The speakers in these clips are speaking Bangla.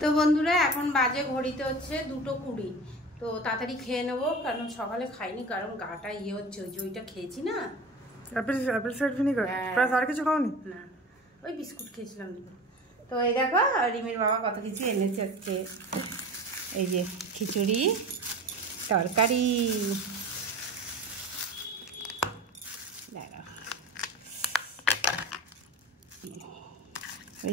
তো বন্ধুরা এখন বাজে ঘড়িতে হচ্ছে 2:20। তো তাড়াতাড়ি খেয়ে নেবো, কারণ সকালে খাইনি, কারণ গাটা ইয়ে হচ্ছে, ওই যে ওইটা খেয়েছি না, অ্যাপেল সাইডার ভিনিগার। প্লাস আর কিছু খাওনি? না, ওই বিস্কুট খেয়েছিলাম দুটো। তো এই দেখো রিমির বাবা কত কিছু এনেছে, হচ্ছে এই যে খিচুড়ি, তরকারি,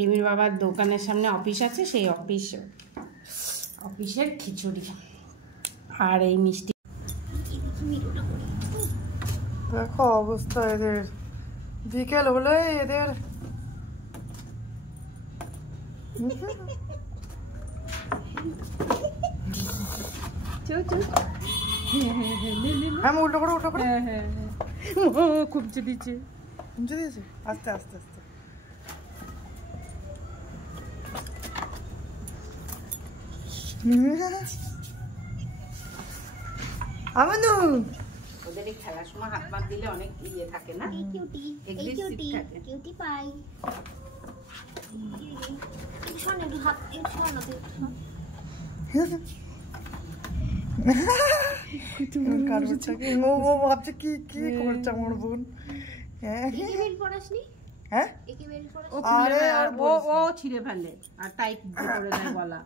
রিমির বাবার দোকানের সামনে অফিস আছে, সেই অফিসের খিচুড়ি আর এই মিষ্টি। দেখো অবস্থা এদের, বিকেল হলে এদের হ্যাঁ উল্টো করে খুবচে দিচ্ছে, আস্তে আস্তে আস্তে। ওদের এই খেলার সময় হাত পাত দিলে অনেক ইয়ে থাকে না, পাই। ভাবছে কি কি করছে আমার বোন। হ্যাঁ ও ছিঁড়ে ফেলে আর টাইট করে দেয় গলা,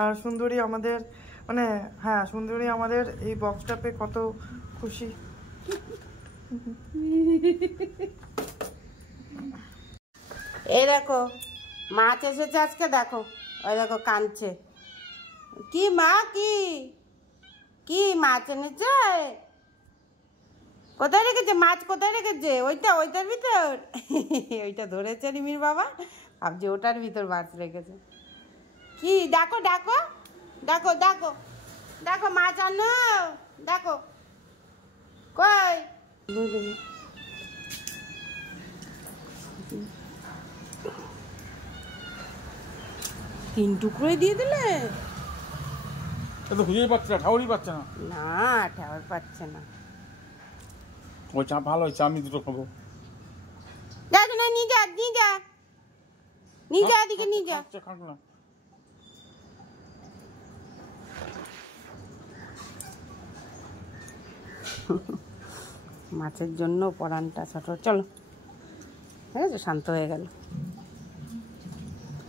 আর সুন্দরী আমাদের, মানে হ্যাঁ সুন্দরী আমাদের এই বক্সটা পেয়ে কত খুশি। এই দেখো মাছ এসেছে আজকে, দেখো ওই দেখো কাঁদছে। কি মা, কি কি মাছ এনেছে? কোথায় রেখেছে মাছ, কোথায় রেখেছে? ওইটার ভিতর ওইটা ধরেছে রিমির বাবা, ভাবছি ওটার ভিতর মাছ রেখেছে। কি দেখো দেখো দেখো দেখো দেখো মাছ আনো, দেখো কই 3 টুকরোই দিয়ে দিলে। খুঁজেই পাচ্ছে না, ঠাউরই পাচ্ছে না। না ঠাউর পাচ্ছে না। ওই চা ভালো হয়েছে, আমি দুটো খাবো। দেখ না, নিয়ে যা এদিকে নিয়ে যা। খাক না। মাছের জন্য পরানটা ছোট। চলো, ঠিক আছে, শান্ত হয়ে গেল।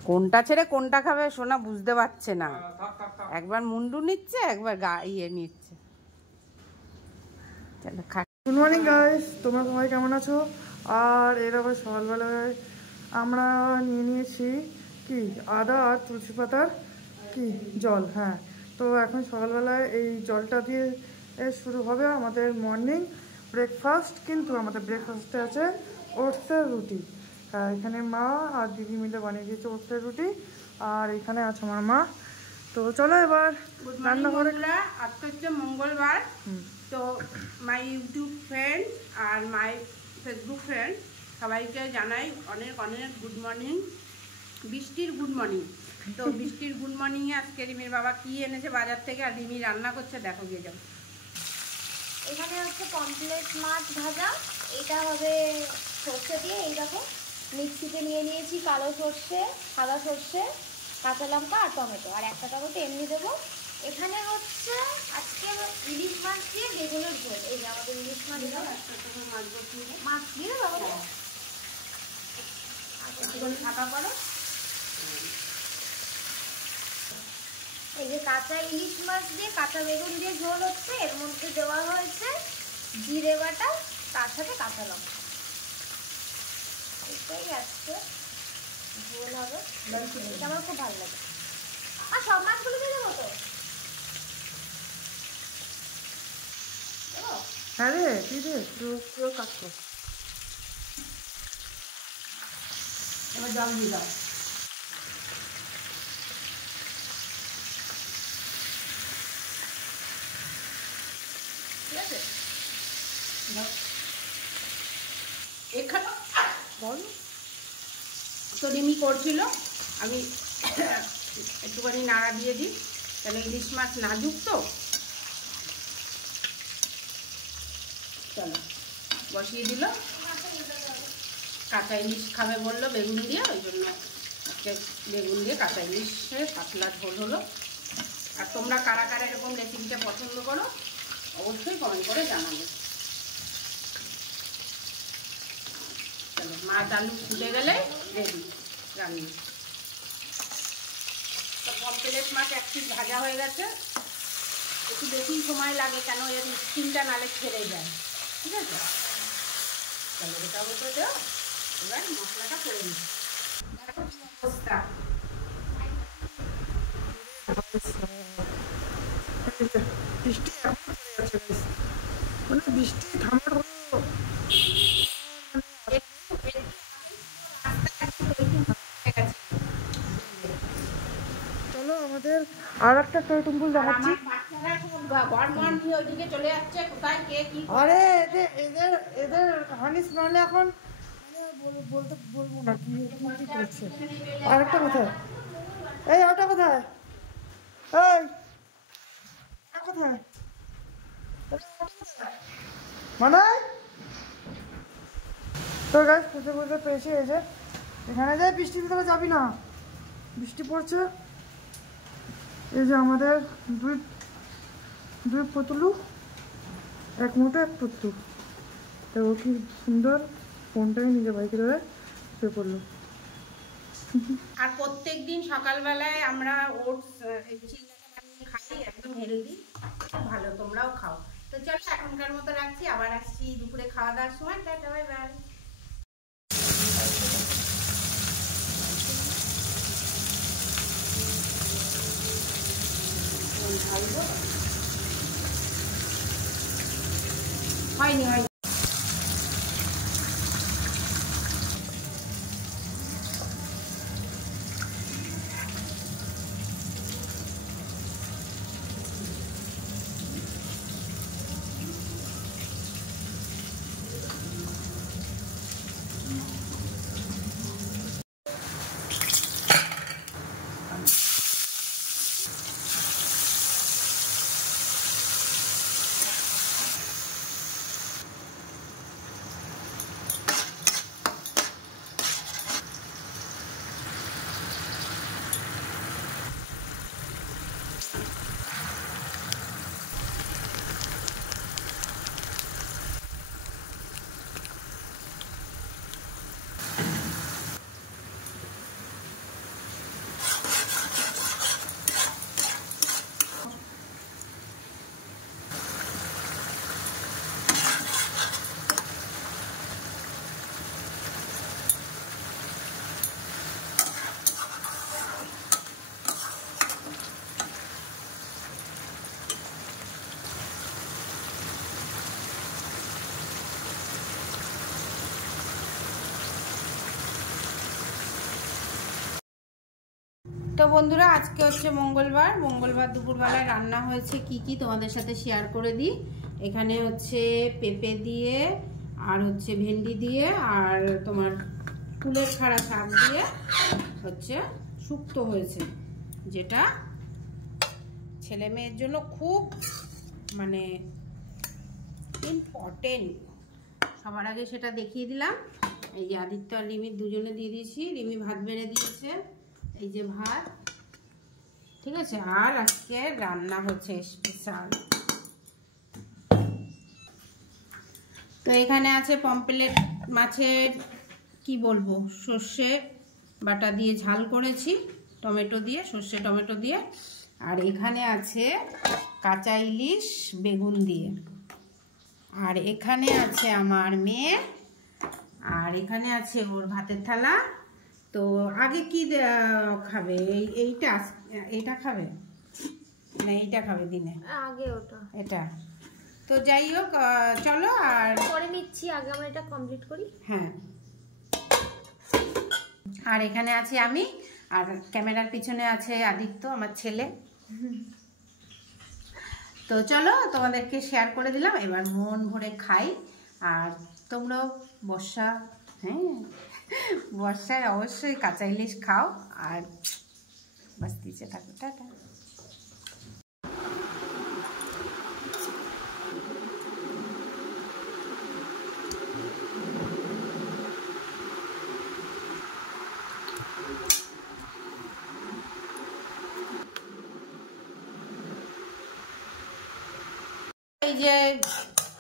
কোনটা ছেড়ে কোনটা খাবে সোনা বুঝতে পারছে না, একবার মুন্ডু নিচ্ছে, একবার নিচ্ছে। চলো খা। গুড মর্নিং গাইস, তোমরা সবাই কেমন আছো? আর এর আবার সকালবেলায় আমরা নিয়ে নিয়েছি কি আদা আর তুলসী পাতার কি জল। হ্যাঁ, তো এখন সকালবেলায় এই জলটা দিয়ে শুরু হবে আমাদের মর্নিং ব্রেকফাস্ট। কিন্তু আমাদের ব্রেকফাস্টে আছে ওটসের রুটি। এখানে মা আর দিদি মিলে বানিয়ে দিয়েছে ওটসের রুটি, আর এখানে আছে আমার মা। তো চলো এবার রান্না করে। আজকে হচ্ছে মঙ্গলবার, তো মাই ইউটিউব ফ্রেন্ড আর মাই ফেসবুক ফ্রেন্ড সবাইকে জানাই অনেক অনেক গুড মর্নিং, বৃষ্টির গুড মর্নিং। তো বৃষ্টির গুড মর্নিংয়ে আজকে রিমির বাবা কি এনেছে বাজার থেকে, আর রিমি রান্না করছে, দেখো গিয়ে যাও। এখানে হচ্ছে পমফ্লেট মাছ ভাজা, এটা হবে সর্ষে দিয়ে। এই দেখো মিক্সিতে নিয়ে নিয়েছি কালো সর্ষে, সাদা সর্ষে, কাঁচা লঙ্কা আর টমেটো, আর একটা টমেটো এমনি দেবো। এখানে হচ্ছে আজকে ইলিশ মাছ দিয়ে বেগুনের ঝোল। এই যে আমাদের ইলিশ মাছ মাছ দিয়ে দেবো, ফাঁকা করো। এই যে কাঁচা ইলিশ মাছ দিয়ে কাঁচা বেগুন দিয়ে ঝোল হচ্ছে, এর মধ্যে দেওয়া হয়েছে জিরে বাটা, তার সাথে কাঁচা লঙ্কা। এটাই আজকে ঝোল হবে, এটা আমার খুব ভালো লাগে। আর সব মাছগুলো দিয়ে দেবো তো? হ্যাঁ রে, কি রে কেউ কাটতো। এবার জল দিয়ে দাও। ঠিক আছে, এখানে তো রিমি করছিল, আমি একটুখানি নাড়া দিয়ে দিই, কেন ইলিশ মাছ নাজুক তো। চলো বসিয়ে দিল, কাঁচা ইলিশ খাবে বললো বেগুন দিয়ে, ওই জন্য আজকে বেগুন দিয়ে কাঁচা ইলিশের পাতলা ঝোল হলো। আর তোমরা কারা কারা এরকম রেসিপিটা পছন্দ করো অবশ্যই কমেন্ট করে জানাবে। চলো, মাছ আলু ফুটে গেলে রেডি রান্না। তো পমফ্রেট মাছ এক পিস ভাজা হয়ে গেছে। একটু বেশি সময় লাগে, কেন এর স্কিনটা নালে ছেড়ে যায়, ঠিক আছে? তাহলে এটা মতো দেও, এবার মশলাটা করে নিই। দেখো কি অবস্থা। বৃষ্টি এখন চলে যাচ্ছে, মানে বৃষ্টি থামার হলো। চলো আমাদের আর একটা টয় টুম্পুল দেখাচ্ছি। আরে এদের এদের হানি স্মেলে এখন বলবো না কি করছে। আর একটা কোথায়, এই ওটা কোথায়, এই কোথায় মানে? তো গাছ খুঁজে খুঁজে পেয়েছি। এই যে এখানে যাই, বৃষ্টি দিতে যাবি না, বৃষ্টি পড়ছে। এই যে আমাদের দুই পুতুলু, এক মুঠো এক পুত্তু। তো ও কি সুন্দর ফোনটাই নিজে বাইকে ধরে শুয়ে পড়লো। আর প্রত্যেক দিন সকালবেলায় আমরা ওটস খাই, একদম হেলদি, ভালো, তোমরাও খাও। তো চলো এখনকার মতো রাখছি, আবার আসছি দুপুরে খাওয়া দাওয়ার সময়। Tata, bye bye. হয়নি। তো বন্ধুরা, আজকে হচ্ছে মঙ্গলবার দুপুরবেলায় রান্না হয়েছে কি তোমাদের সাথে শেয়ার করে দিই। এখানে হচ্ছে পেঁপে দিয়ে, আর হচ্ছে ভেন্ডি দিয়ে, আর তোমার ফুলের খাড়া শাক দিয়ে হচ্ছে শুক্তো হয়েছে, যেটা ছেলে মেয়ের জন্য খুব মানে ইম্পর্টেন্ট। সবার আগে সেটা দেখিয়ে দিলাম। এই যে আদিত্য আর রিমির দুজনে দিয়ে দিয়েছি। রিমি ভাত বেড়ে দিয়েছে, এই যে ভাত, ঠিক আছে। আর আজকে রান্না হচ্ছে স্পেশাল। তো এখানে আছে পমফ্রেট মাছের কি বলবো, সর্ষে বাটা দিয়ে ঝাল করেছি, টমেটো দিয়ে, সর্ষে টমেটো দিয়ে। আর এখানে আছে কাঁচা ইলিশ বেগুন দিয়ে। আর এখানে আছে আমার মেয়ে, আর এখানে আছে ওর ভাতের থালা। তো আগে কি খাবে? এইটা খাবে না, এইটা খাবে দিনে আগে ওটা, এটা। তো যাই হোক, চলো আর করে নিচ্ছি, আগে আমরা এটা কমপ্লিট করি। হ্যাঁ, আর এখানে আছি আমি, আর ক্যামেরার পিছনে আছে আদিত্য আমার ছেলে। তো চলো তোমাদেরকে শেয়ার করে দিলাম, এবার মন ভরে খাই। আর তোমরাও বর্ষায় অবশ্যই কাঁচা ইলিশ খাও, আর বাস দিচ্ছে থাকো। টাটা। এই যে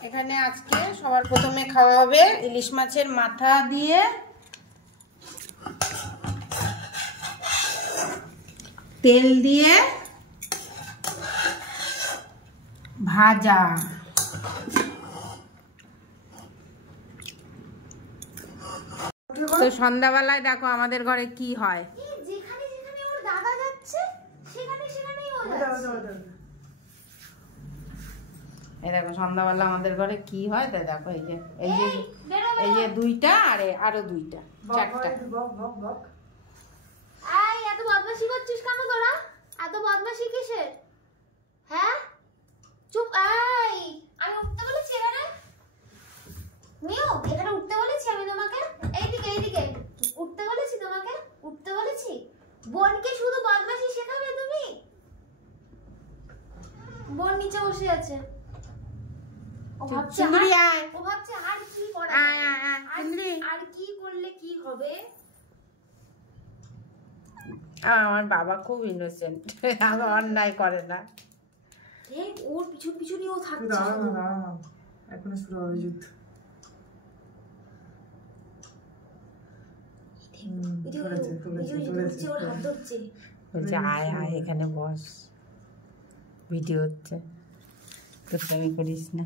এখানে আজকে সবার প্রথমে খাওয়া হবে ইলিশ মাছের মাথা দিয়ে তেল দিয়ে ভাজা। তো সন্ধ্যাবেলায় দেখো আমাদের ঘরে কি হয়। যেখানে যেখানে ওর দাদা যাচ্ছে সেখানে সেখানেই ও যাচ্ছে। এই দেখো সন্ধ্যাবেলা আমাদের ঘরে কি হয় তাই দেখো। এই যে দুইটা আর আরো দুইটা, চারটা। এই এত বদমাশি করছিস কেন তোরা? এত বদমাশি কিসের? হ্যাঁ চুপ। এই আমি উঠতে বলেছি এখানে? নিও এখানে উঠতে বলেছি আমি তোমাকে? এইদিকে এইদিকে উঠতে বলেছি তোমাকে? উঠতে বলেছি? বোনকে শুধু বদমাশি শেখাবে তুমি? বোন নিচে বসে আছে। ও ভাবছে আর কি করা আর কি করলে কি হবে। আমার বাবা খুব ইনোসেন্ট, অন্যায় করে না। ওর পিছন পিছনই ও থাকছে। এখনো শুরু হবে যুদ্ধ। বলছে আয় আয় এখানে বস, ভিডিও হচ্ছে, তোর করিস না।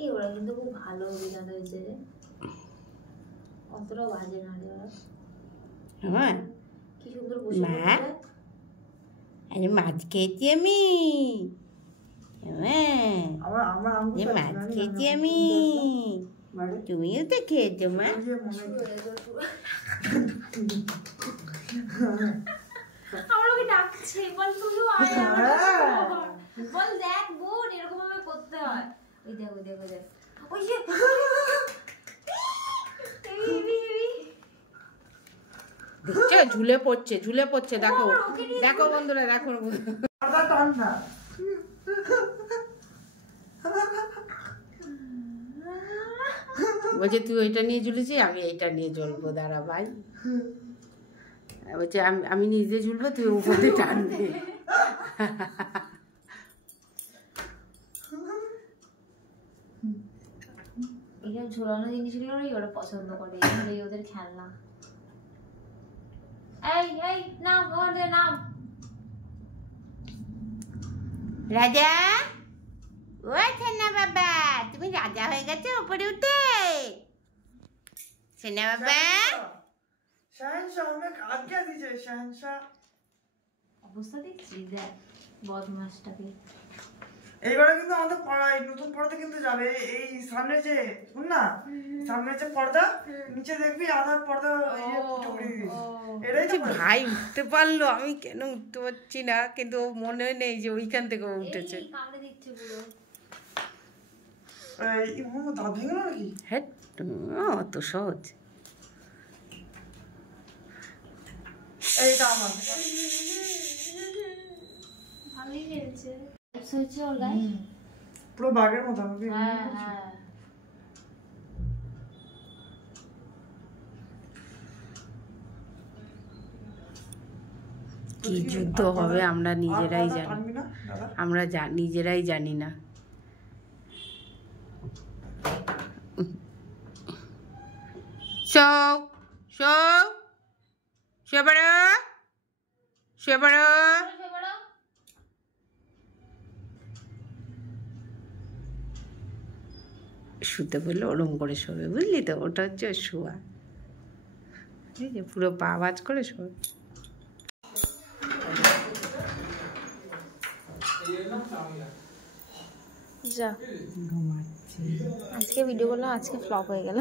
এই ওরা কিন্তু খুব ভালো অভিনেতা হয়েছে রে, অতটাও বাজে না রে ওরা। হ্যাঁ কি সুন্দর বসে আরে মাছ খেয়েছি আমি, মাছ খেয়েছি আমি, তুমিও তো খেয়েছো মা। আমার ওকে ডাকছে, বল তুই আয় বল দেখ বোন এরকম ভাবে করতে হয়। ওই দেখো দেখো দেখ ওই যে দেখছো ঝুলে পড়ছে, ঝুলে পড়ছে। দেখো দেখো বন্ধুরা, দেখো বলছে তুই ওইটা নিয়ে ঝুলেছি, আমি এইটা নিয়ে জ্বলবো, দাঁড়া ভাই। বলছে আমি নিজে ঝুলবো, তুই উপর দিয়ে টানবি। এইসব ঝোলানো জিনিসগুলোই ওরা পছন্দ করে, এই ওদের খেলনা। এই এই নাম ওদের নাম রাজা। ও সোনা বাবা, তুমি রাজা হয়ে গেছো উপরে উঠে। সোনা বাবা অবস্থা দেখছি দেখ বদমাসটাকে। এইবারে কিন্তু আমাদের পড়ায় নতুন পড়াতে কিন্তু যাবে। এই সামনে যে শুন না, সামনে যে পর্দা নিচে দেখবি আধার পর্দা এটাই তো ভাই উঠতে পারলো, আমি কেন উঠতে পারছি না, কিন্তু মনে নেই যে ওইখান থেকে উঠেছে। কামড়ে দিচ্ছে পুরো। এই দাঁত ভেঙে নাকি? হ্যাঁ অত সহজ। এইটা আমার ভালোই খেলছে। হয়েছে ওর গায়ে পুরো বাঘের মতো। হ্যাঁ হ্যাঁ কি যুদ্ধ হবে আমরা নিজেরাই জানি, আমরা নিজেরাই জানি না। শুতে বললে ওরম করে শোবে, বুঝলি তো, ওটা হচ্ছে শোয়া। ঠিক আছে, পুরো পা আওয়াজ করে শোবে। যা আজকে ভিডিও করলাম, আজকে ফ্লপ হয়ে গেল।